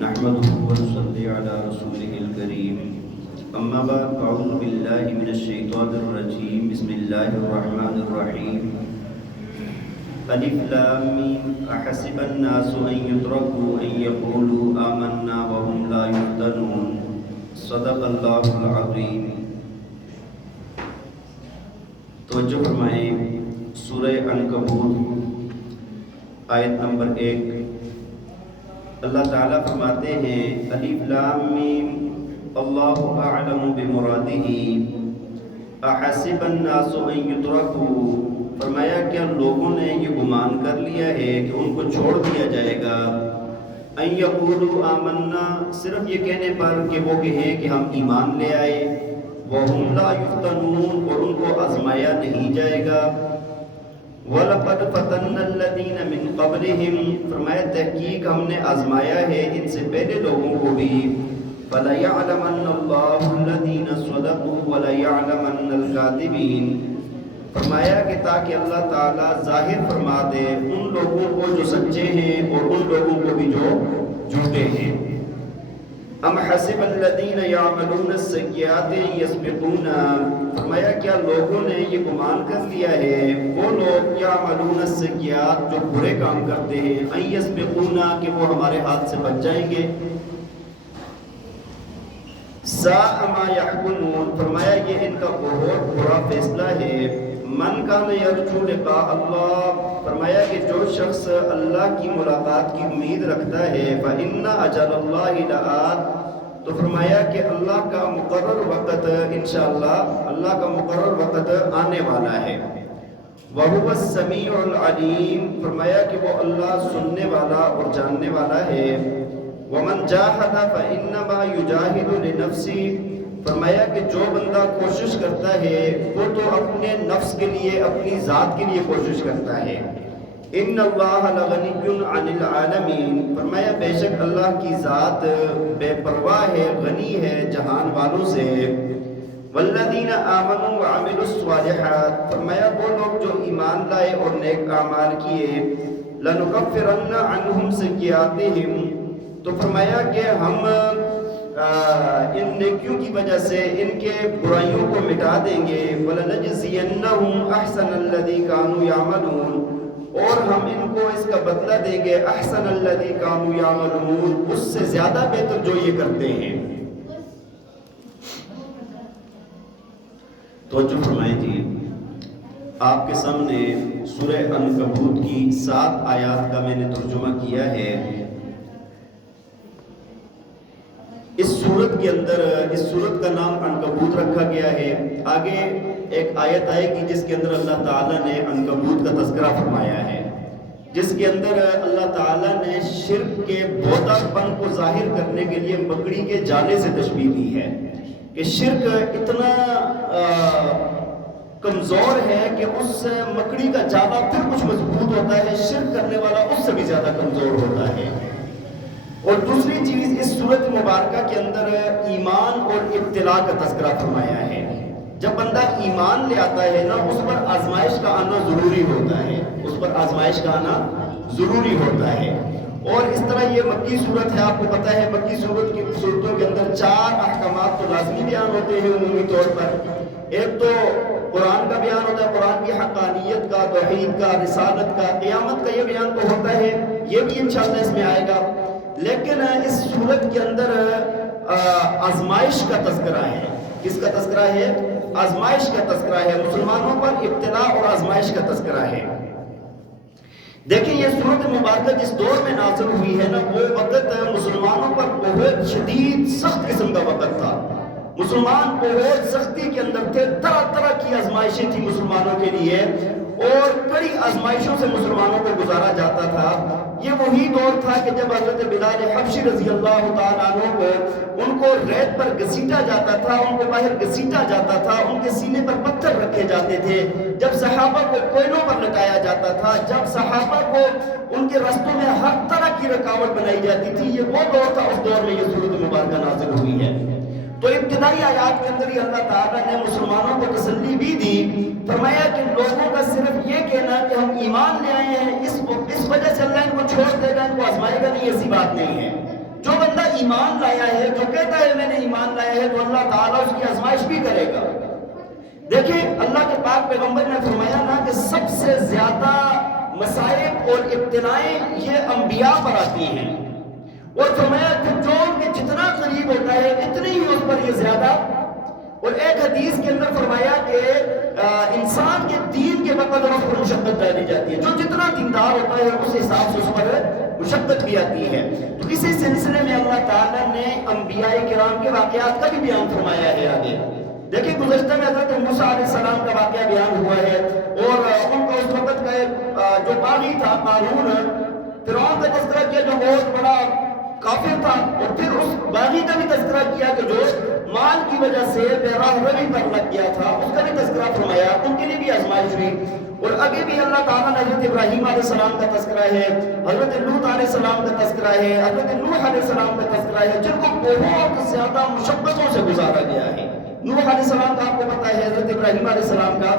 نحمده ونصلي على رسوله الكريم اما بعد اعوذ بالله من الشيطان الرجيم بسم الله الرحمن الرحيم الف لام میم احسب الناس ان يتركوا ان يقولوا آمنا وهم لا يفتنون صدق اللہ العظیم۔ توجہ فرمائیں، سورہ عنکبوت آیت نمبر 1۔ اللہ تعالیٰ فرماتے ہیں الف لام میم اللہ اعلم بمرادہ احسب الناس ان یترکوا، فرمایا کیا لوگوں نے یہ گمان کر لیا ہے کہ ان کو چھوڑ دیا جائے گا ان یقولوا آمنا، صرف یہ کہنے پر کہ وہ کہیں کہ ہم ایمان لے آئے، وہم لا یفتنون، اور ان کو آزمایا نہیں جائے گا۔ وَلَقَدْ فَتَنَّا الَّذِينَ مِن قَبْلِهِمْ، فرمایا تحقیق ہم نے آزمایا ہے ان سے پہلے لوگوں کو بھی۔ فَلَيَعْلَمَنَّ اللَّهُ الَّذِينَ صَدَقُوا وَلَيَعْلَمَنَّ الْكَاذِبِينَ، فرمایا کہ تاکہ اللہ تعالیٰ ظاہر فرما دے ان لوگوں کو جو سچے ہیں اور ان لوگوں کو بھی جو جھوٹے ہیں۔ ام حسب الذین یعملون السیئات یسبقونا، فرمایا کیا لوگوں نے یہ گمان کر لیا ہے وہ لوگ یعملون السیئات جو برے کام کرتے ہیں ان یسبقونا کہ وہ ہمارے ہاتھ سے بچ جائیں گے۔ ساء ما یحکمون، فرمایا یہ ان کا بہت برا فیصلہ ہے۔ من کان یرجو لقاء اللہ، فرمایا کہ جو شخص اللہ کی ملاقات کی امید رکھتا ہے فإن اجل اللہ لآت، تو فرمایا کہ اللہ کا مقرر وقت انشاءاللہ اللہ کا مقرر وقت آنے والا ہے۔ وَهُوَ السَّمِيعُ الْعَلِيمُ، فرمایا کہ وہ اللہ سننے والا اور جاننے والا ہے۔ وَمَنْ جَاهَدَ فَإِنَّمَا يُجَاهِدُ لِنَفْسِهِ، فرمایا کہ جو بندہ کوشش کرتا ہے وہ تو اپنے نفس کے لیے اپنی ذات کے لیے کوشش کرتا ہے۔ ان اللہ لغنی عن العالمین، فرمایا بے شک اللہ کی ذات بے پرواہ ہے، غنی ہے جہان والوں سے۔ والذین آمنوا وعملوا الصالحات، فرمایا وہ لوگ جو ایمان لائے اور نیک اعمال کیے، لنکفرن عنہم سیئاتہم، تو فرمایا کہ ہم ان نیکیوں کی وجہ سے ان کے برائیوں کو مٹا دیں گے۔ وَلَنَجْزِيَنَّهُمْ أَحْسَنَ الَّذِي كَانُوا يَعْمَلُونَ، اور ہم ان کو اس کا بدلہ دیں گے احسن الذی كانوا يعملون، اس سے زیادہ بہتر جو یہ کرتے ہیں۔ توجہ فرمائیں جی، آپ کے سامنے سورہ عنکبوت کی 7 آیات کا میں نے ترجمہ کیا ہے۔ اس سورت کے اندر اس سورت کا نام عنکبوت رکھا گیا ہے۔ آگے ایک آیت آئے گی جس کے اندر اللہ تعالیٰ نے عنکبوت کا تذکرہ فرمایا ہے، جس کے اندر اللہ تعالیٰ نے شرک کے بہتر پن کو ظاہر کرنے کے لیے مکڑی کے جالے سے تشبیہ دی ہے کہ شرک اتنا کمزور ہے کہ اس سے مکڑی کا جالا پھر کچھ مضبوط ہوتا ہے، شرک کرنے والا اس سے بھی زیادہ کمزور ہوتا ہے۔ اور دوسری چیز اس سورت مبارکہ کے اندر ایمان اور ابتلاء کا تذکرہ فرمایا ہے۔ جب بندہ ایمان لے آتا ہے نا، اس پر آزمائش کا آنا ضروری ہوتا ہے، اس پر آزمائش کا آنا ضروری ہوتا ہے۔ اور اس طرح یہ مکی صورت ہے، آپ کو پتہ ہے مکی صورتوں کے اندر 4 احکامات تو لازمی بیان ہوتے ہیں عمومی طور پر۔ ایک تو قرآن کا بیان ہوتا ہے، قرآن کی حقانیت کا، توحید کا، رسالت کا، قیامت کا یہ بیان تو ہوتا ہے، یہ بھی انشاءاللہ اس میں آئے گا۔ لیکن اس صورت کے اندر آزمائش کا تذکرہ ہے۔ کس کا تذکرہ ہے؟ آزمائش کا تذکرہ ہے، مسلمانوں پر ابتلاء اور آزمائش کا تذکرہ ہے۔ دیکھیں یہ سورت مبارکہ جس دور میں نازل ہوئی ہے نا، وہ وقت مسلمانوں پر بہت شدید سخت قسم کا وقت تھا۔ مسلمان بہت سختی کے اندر تھے، طرح طرح کی آزمائشیں تھیں مسلمانوں کے لیے، اور کئی آزمائشوں سے مسلمانوں کو گزارا جاتا تھا۔ یہ وہی دور تھا کہ جب حضرت بلال حبشی رضی اللہ تعالیٰ عنہ کو ان کو ریت پر گھسیٹا جاتا تھا، ان کو باہر گھسیٹا جاتا تھا، ان کے سینے پر پتھر رکھے جاتے تھے، جب صحابہ کو کوئلوں پر لٹایا جاتا تھا، جب صحابہ کو ان کے رستوں میں ہر طرح کی رکاوٹ بنائی جاتی تھی، یہ وہ دور تھا، اس دور میں یہ سورۃ مبارکہ نازل ہوئی ہے۔ تو ابتدائی آیات کے اندر ہی اللہ تعالیٰ نے مسلمانوں کو تسلی بھی دی، فرمایا کہ لوگوں کا صرف یہ کہنا کہ ہم ایمان لے آئے ہیں اس وجہ سے اللہ ان کو چھوڑ دے گا، ان کو آزمائے گا، نہیں، ایسی بات نہیں ہے۔ جو بندہ ایمان لایا ہے، جو کہتا ہے میں نے ایمان لایا ہے، تو اللہ تعالیٰ اس کی آزمائش بھی کرے گا۔ دیکھیں اللہ کے پاک پیغمبر نے فرمایا نا کہ سب سے زیادہ مصائب اور ابتلائیں یہ انبیاء پر آتی ہیں، اور فرمایا کہ جو ان کے جتنا قریب ہوتا ہے اتنی ہی اس پر یہ زیادہ۔ اور ایک حدیث کے اندر فرمایا کہ انسان کے دین کے وقت اس پر مشقت ڈالی جاتی ہے، جو جتنا دیندار ہوتا ہے اس حساب سے اس پر مشقت بھی آتی ہے۔ تو اسی سلسلے میں اللہ تعالیٰ نے انبیاء کرام کے واقعات کا بھی بیان فرمایا ہے آگے۔ دیکھیں گزشتہ میں حضرت موسیٰ علیہ السلام کا واقعہ بیان ہوا ہے، اور ان کا اس وقت کا جو باغی تھا قارون، فرعون کا تذکرہ کیا جو بہت بڑا کافر تھا، اور پھر اس باغی کا بھی تذکرہ کیا کہ جو مال کی وجہ سے بے راہ روی پر لگ گیا تھا، اس کا بھی تذکرہ فرمایا، ان کے لیے بھی آزمائش ہوئی۔ اور آگے بھی اللہ تعالیٰ نے حضرت ابراہیم علیہ السلام کا تذکرہ ہے، حضرت لوط علیہ السلام کا تذکرہ ہے، حضرت نوح علیہ السلام کا تذکرہ ہے، جن کو بہت زیادہ مشقتوں سے گزارا گیا ہے۔ نوح علیہ السلام کا آپ کو پتہ ہے، حضرت ابراہیم علیہ السلام کا،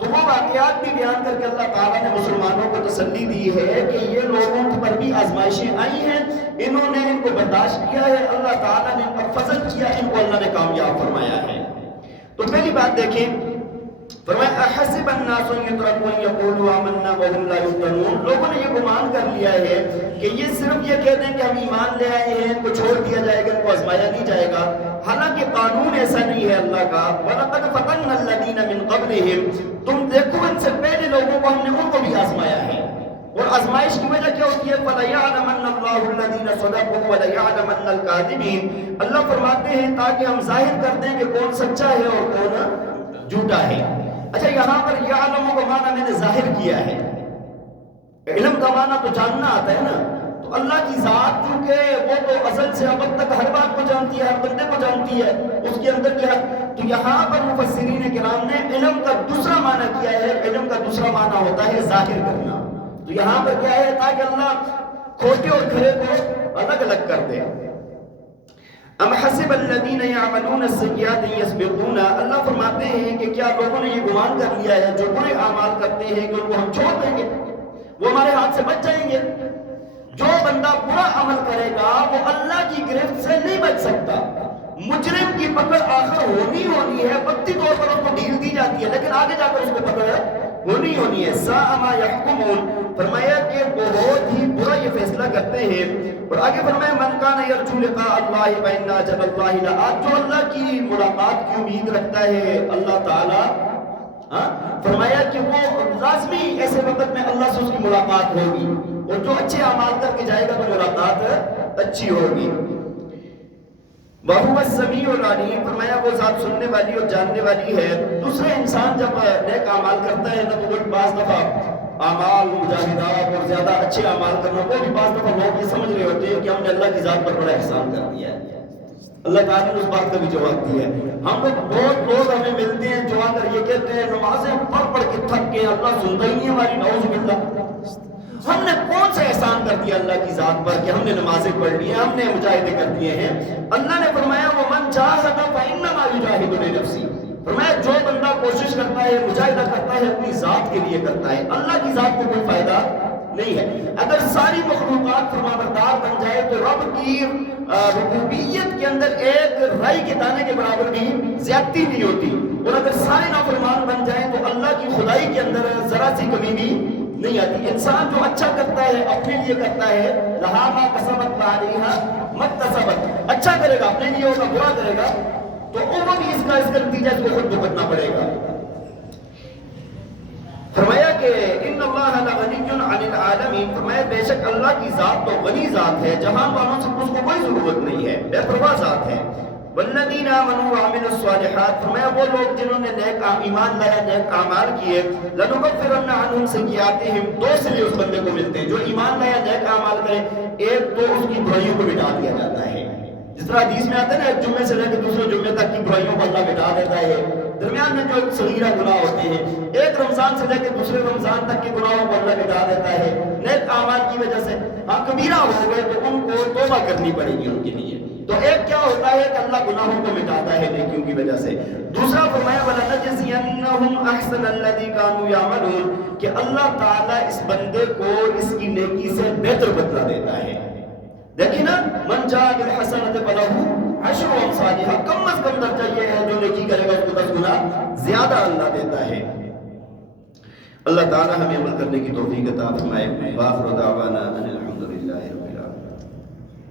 تو وہ واقعات بھی بیان کر کے اللہ تعالیٰ نے مسلمانوں کو تسلی دی ہے کہ یہ لوگوں پر بھی آزمائشیں آئی ہیں، انہوں نے ان کو برداشت کیا ہے، اللہ تعالیٰ نے ان پر فضل کیا، ان کو اللہ نے کامیاب فرمایا ہے۔ تو پہلی بات دیکھیں، فرمایا احسب الناس ان يتركوا ان يقولوا آمنا وهم لا يفتنون، لوگوں نے یہ گمان کر لیا ہے کہ یہ صرف یہ کہہ دیں کہ ہم ایمان لے آئے ہیں، ان کو چھوڑ دیا جائے گا، ان کو آزمایا نہیں جائے گا، حالانکہ قانون ایسا نہیں ہے اللہ کا۔ وَلَقَدْ فَتَنَّا الَّذِينَ مِن قَبْلِهِمْ، تم دیکھو ان سے پہلے لوگوں کو ہم نے ان کو بھی آزمایا ہے، اور آزمائش کی وجہ کیا ہوتی ہے؟ فَلَيَعْلَمَنَّ اللَّهُ الَّذِينَ صَدَقُوا وَلَيَعْلَمَنَّ الْكَاذِبِينَ، اللہ فرماتے ہیں تاکہ ہم ظاہر کر دیں کہ کون سچا ہے اور کون جھوٹا ہے۔ اچھا یہاں پر یعلم کا معنی میں نے ظاہر کیا ہے، علم کا معنی تو جاننا آتا ہے نا، تو اللہ کی ذات چونکہ وہ تو ازل سے ابد تک ہر بات کو جانتی ہے، ہر بندے کو جانتی ہے، اس کے اندر کیا ہے، تو یہاں پر مفسرین کرام نے علم کا دوسرا معنی کیا ہے، علم کا دوسرا معنی ہوتا ہے ظاہر کرنا۔ تو یہاں پر کیا ہے، تاکہ اللہ کھوٹے اور کھرے کو الگ الگ کر دے۔ ام حسب الذین یعملون السیئات یسبقونا، اللہ فرماتے ہیں کہ کیا لوگوں نے یہ گمان کر لیا ہے جو برے اعمال کرتے ہیں کہ ان کو ہم چھوڑ دیں گے، وہ ہمارے ہاتھ سے بچ جائیں گے؟ جو بندہ برا عمل کرے گا وہ اللہ کی گرفت سے نہیں بچ سکتا، مجرم کی پکڑ آخر ہونی ہے، وقتی طور پر اس کو ڈھیل دی جاتی ہے لیکن آگے جا کر اس کو پکڑ ہونی ہے۔ ساء ما یحکمون، فرمایا کہ بہت ہی برا یہ فیصلہ کرتے ہیں۔ اور آگے فرمایا من کان یرجو لقاء اللہ فإن أجل اللہ لآت، جو اللہ کی ملاقات کی امید رکھتا ہے اللہ تعالیٰ، فرمایا کہ وہ لازمی ایسے وقت میں اللہ سے اس کی ملاقات ہوگی، اور جو اچھے اعمال کر کے جائے گا تو ملاقات اچھی ہوگی۔ وَهُوَ السَّمِيعُ الْعَلِيمُ، فرمایا وہ ذات سننے والی اور جاننے والی ہے۔ دوسرے انسان جب نیک اعمال کرتا ہے نا تو وہ بعض دفعہ اعمال مجاہدات اور زیادہ اچھے اعمال کرنا، وہ بھی بعض دفعہ لوگ یہ سمجھ رہے ہوتے ہیں کہ ہم نے اللہ کی ذات پر بڑا احسان کر دیا ہے۔ اللہ تعالیٰ نے اس بات کا بھی جواب دیا ہے۔ ہم لوگ بہت لوگ ہمیں ملتے ہیں جو آ کر یہ کہتے ہیں نمازیں پڑھ کے تھک کے اللہ سنتا ہی نہیں ہماری، نعوذ باللہ۔ ہم نے کون سا احسان کر دیا اللہ کی ذات پر کہ ہم نے نمازیں پڑھ لی ہیں، ہم نے مجاہدے کر دیے ہیں؟ اللہ نے فرمایا وَمَنْ جَاهَدَ فَإِنَّمَا يُجَاهِدُ لِنَفْسِهِ، فرمایا جو بندہ کوشش کرتا ہے، مجاہدہ کرتا ہے، اپنی ذات کے لیے کرتا ہے، اللہ کی ذات کو کوئی فائدہ نہیں ہے۔ اگر ساری مخلوقات فرمانبردار بن جائے تو رب کی ربوبیت کے اندر ایک رائی کے دانے کے برابر بھی زیادتی نہیں ہوتی، اور اگر سارے نافرمان بن جائیں تو اللہ کی خدائی کے اندر ذرا سی کمی بھی نہیں آتی۔ انسان جو اچھا کرتا ہے اپنے لیے کرتا ہے، لہا ما کسبت وعلیہا مکتسبت، اچھا کرے گا اپنے لیے ہوگا، برا کرے گا تو وہ بھی اس کا نتیجہ اس کو خود بھگتنا پڑے گا۔ فرمایا کہ ان اللہ لغنی عن العالمین، فرمایا بے شک اللہ کی ذات تو غنی ذات ہے، جہان والوں سے اس کو کوئی ضرورت نہیں ہے، بے پرواہ ذات ہے۔ والذین آمنوا وعملوا الصالحات، فرمایا وہ لوگ جنہوں نے نیک ایمان لایا، نیک اعمال کیے، لنکفرن عنہم سیئاتہم، دو سلے اس بندے کو ملتے ہیں جو ایمان لایا نیک اعمال کرے، ایک تو اس کی برائیوں کو مٹا دیا جاتا ہے، جس طرح حدیث میں آتا ہے نا ایک جمعے سے لے کے دوسرے جمعے تک کی برائیوں کو اللہ مٹا دیتا ہے، درمیان میں جو صغیرہ گناہ ہوتے ہیں، ایک رمضان سے لے کے دوسرے رمضان تک کے گناہوں کو اللہ مٹا دیتا ہے نیک اعمال کی وجہ سے۔ ہاں کبیرہ ہو گئے تو ان کو توبہ کرنی پڑے گی ان کے لیے، تو ایک کیا ہوتا ہے کہ اللہ گناہوں کو مٹاتا ہے نیکیوں کی وجہ سے۔ دوسرا فرمایا وَلَنَجْزِيَنَّهُمْ أَحْسَنَ الَّذِي كَانُوا يَعْمَلُونَ، کہ اللہ تعالیٰ اس بندے کو اس کی نیکی سے بہتر بدلہ دیتا ہے۔ دیکھیں نا من جاء بالحسنۃ فلہ عشر امثالها، کم از کم درجہ یہ ہے جو نیکی کرے گا اس کو 10 گنا زیادہ اللہ دیتا ہے۔ اللہ تعالی ہمیں عمل کرنے کی توفیق عطا فرمائے۔ وآخر دعوانا ان الحمد للہ رب العالمین۔